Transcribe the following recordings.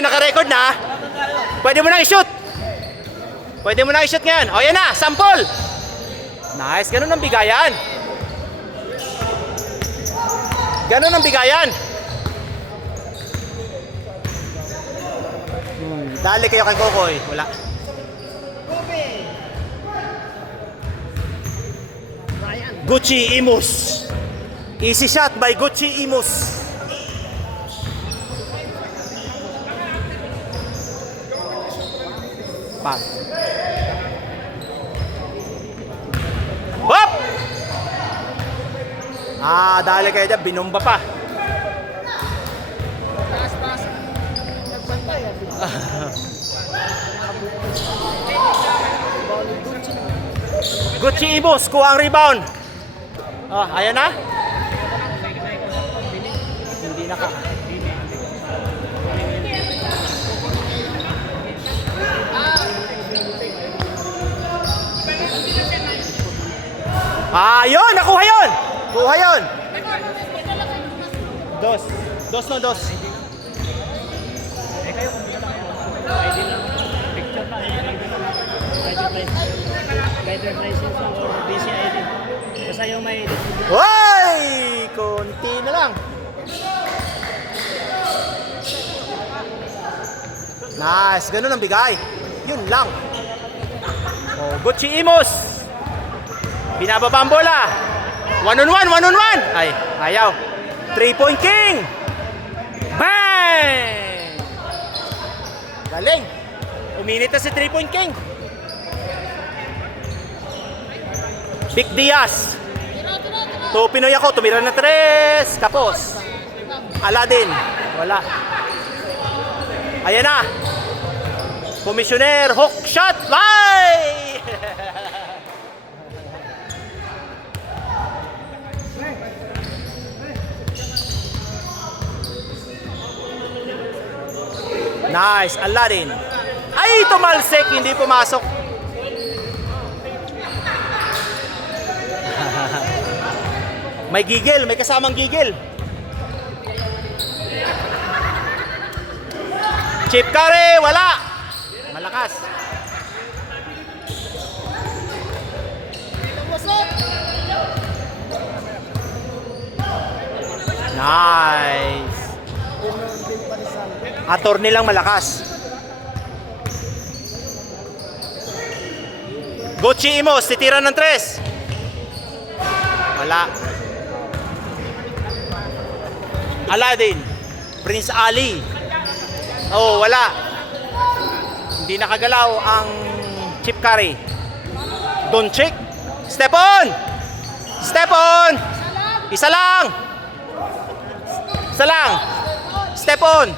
Naka-record na. Pwede mo na i-shoot. Pwede mo na i-shoot ngayon. O yan na, sample. Nice, ganun ang bigayan. Ganun ang bigayan. Dali kayo kay Kokoy. Wala. Gucci Imus. Easy shot by Gucci Imus. Pass. Hop! Dali kayo dyan. Binomba pa. Gucci Imus, kuha ang rebound. Ayan na. Hindi na ka. Yun! Nakuha yun! Kuha yun! Dos. Dos no, dos. Basta yung may... Hoy! Konti na lang. Nice. Ganun ang bigay. Yun lang. Gucci Imus. Binababa ang bola. 1-on-1, 1-on-1. Ay, ayaw. 3-point king. Bang! Galing. Uminit na si 3-point king. Vic Diaz. Pinoy ako, tumira na 3. Kapos. Aladdin. Wala. Ayan na. Commissioner, hook shot. Bye! Nice, Aladdin. Ay, tumalsik, hindi pumasok. May gigil, may kasamang gigil. Chip Curry, wala. Malakas. Nice. Ator nilang malakas. Gucci Imus, titira ng 3. Wala. Aladdin, Prince Ali. Wala. Hindi nakagalaw ang Chip Curry. Doncic. Step on! Step on! Isa lang! Isa lang! Step on!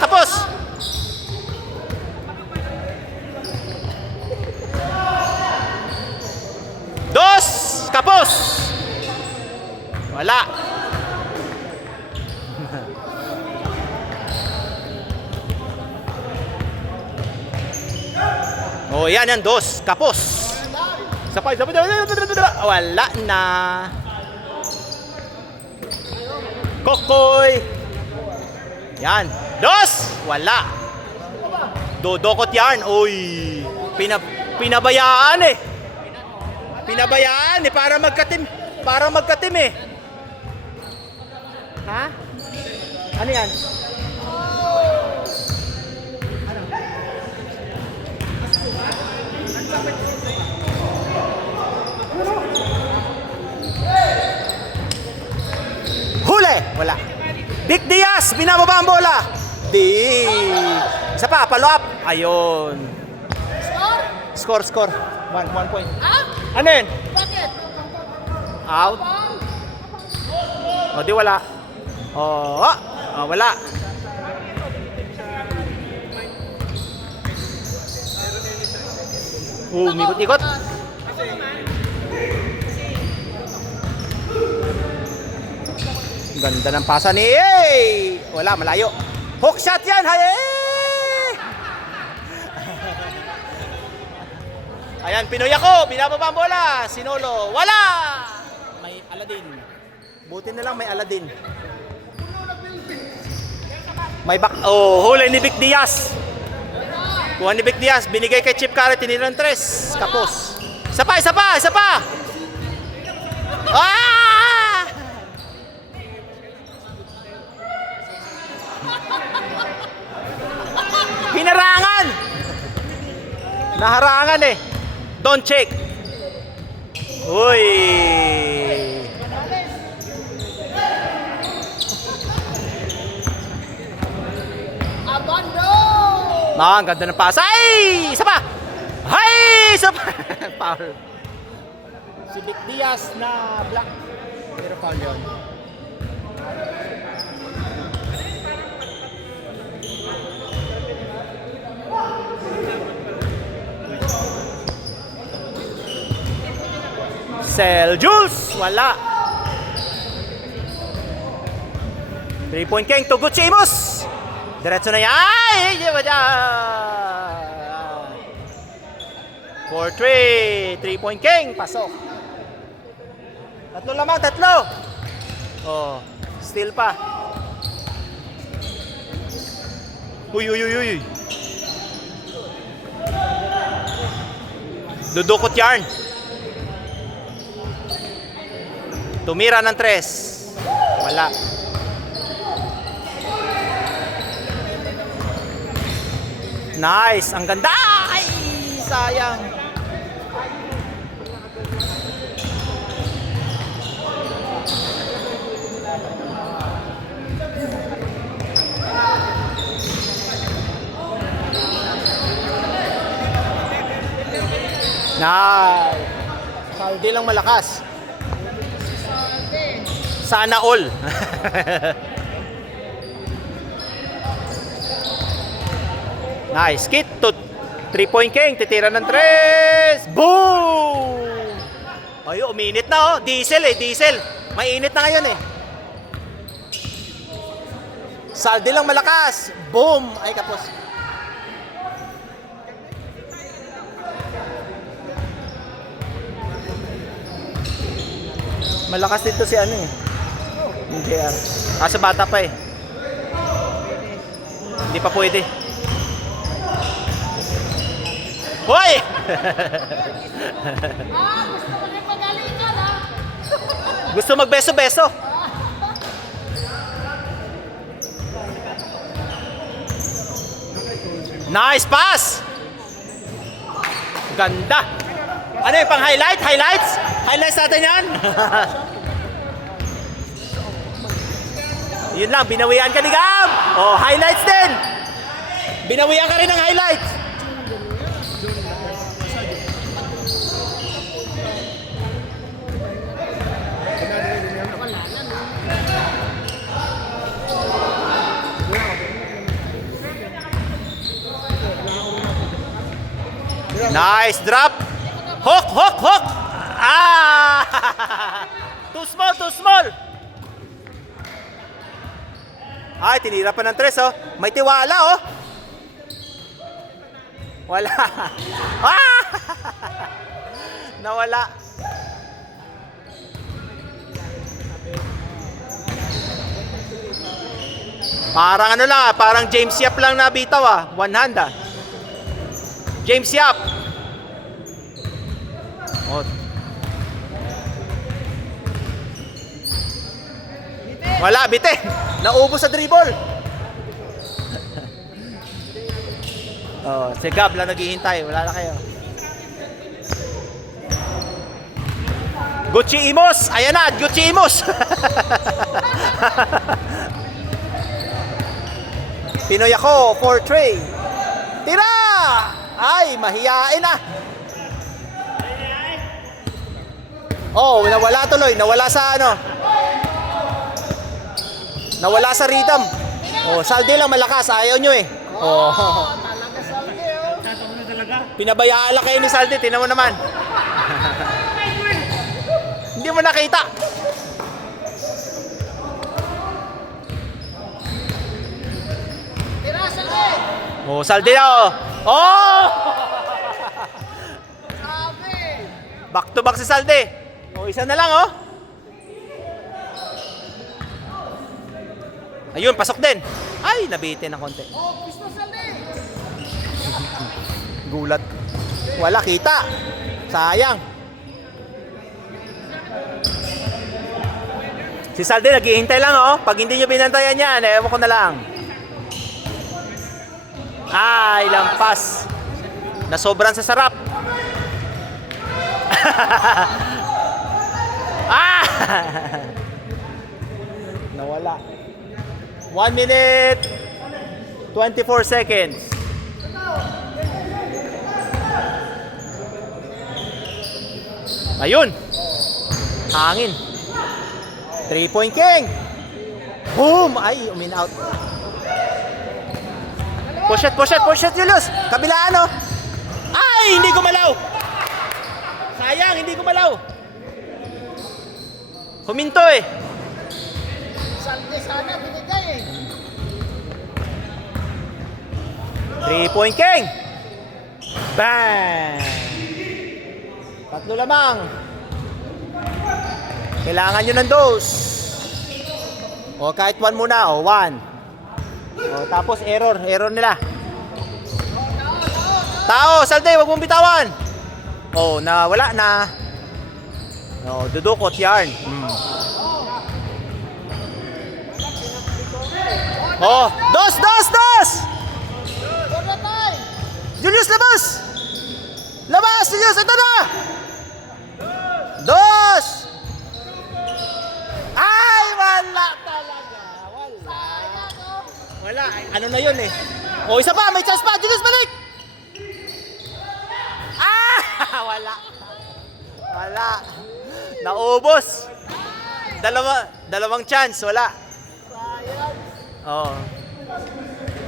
Tapos! Dos! Kapos! Wala! Yan, dos. Kapos! Sapay! Wala na! Kokoy! Yan! Dos! Wala! Dodokot yan! Uy! Pinabayaan eh! Pinabayaan eh! Para magkatim eh! Ha? Ano yan? Huli! Wala. Vic Diaz, binababa ang bola. Isa pa, follow up. Ayun. Score. 1 point. Ano yun? Bakit? Out. Di wala. Wala. Mikot-ikot. Ganda ng pasa ni wala, malayo. Hook shot yan. Ayan, Pinoy ako. Binababa ang bola. Sinolo. Wala. May Aladdin. Buti na lang may Aladdin. May huli ni Vic Diaz. Kuha ni Vic Diaz, binigay kay Chip Carrot, tinira ng 3. Kapos. Isa pa, isa pa, isa pa! Ah! Hinarangan! Naharangan eh. Don't check. Uy! Ang ganda ng pass. Ay! Isa pa! Ay! Isa pa! Foul. Si Vic Diaz na black. Pero foul yun. Jules! Wala. 3-point King to Gucci Imus. Diretso na yan. Ay! 4-3. 3-point King. Pasok. Tatlo lamang, tatlo. Oh, still pa. Uy. Dudukot yarn. Tumira ng 3. Wala. Nice. Ang ganda. Ay, sayang. Nice. Saldi lang malakas. Sana all. Nice. Kit to 3-point King. Titira ng 3. Boom! Ay, uminit na oh. Diesel eh. Diesel. Mainit na ngayon eh. Saldi lang malakas. Boom! Ay, kapos. Malakas dito si ano eh. Yung JR. Kaso bata pa eh. Hindi pa pwede. Hoy! Gusto magbeso-beso. Nice pass! Ganda! Ano yung pang highlight? Highlights? Highlights natin yan? Yun lang, binawian ka ni Gab! Oh, highlights din! Binawian ka rin ng highlights! Nice drop! Hook! Hook! Hook! Ah! Too small! Too small! Ay, tinira pa ng 3 oh. May tiwala oh. Wala. Ah! Nawala. Parang ano lang ah, parang James Yap lang nabitaw ah. One hand ah. James Yap. Oh. Wala, bite. Naubos sa dribble. Oh, si Gab lang naghihintay. Wala na kayo. Gucci Imos. Ayan na, Gucci Imos. Pinoy ako, 4-3. Tira! Ay, mahiyain na. Oh, nawala tuloy. Nawala sa ano. Nawala sa rhythm. Oh, saldi lang malakas. Ayaw nyo eh. Oh. Talaga saldi oh. Tatawag na talaga. Pinabayaan lang kayo ni Saldi. Tingnan mo naman. Hindi mo nakita. Tira, saldi! Oh, Saldi na oh. Oh! Sabi! Back to back si Saldi. Oh, isa na lang oh. Ayun, pasok din. Ay, nabitin ng konti. Oh, Cristo Saldi! Gulat. Wala, kita. Sayang. Si Salde naghihintay lang, oh. Pag hindi nyo binantayan yan, ewan ko na lang. Ay, lampas. Nasobran sa sarap. Ah! Nawala. 1 minute 24 seconds. Ayun. Hangin. 3-point king. Boom! Ay, umin out. Push it, Julius. Kabilaan, oh. Ay, hindi gumalaw. Sayang, hindi gumalaw. Huminto eh. Saldi sana, binigay eh. 3-point king. Bang! Tatlo lamang. Kailangan nyo ng dose. O kahit 1 muna, o 1. O tapos error nila. Tao, Salde, wag mong bitawan. O, nawala na. O, dudukot yarn. O, dos! Good na tayo! Julius, labas! Labas, Julius! Ito na! Dos! Ay, wala talaga. Sayang oh! Wala. Ano na yun eh? O, isa pa! May chance pa! Julius, balik! Ah! Wala. Naubos. Dalawang chance. Wala. Sayang! Oo.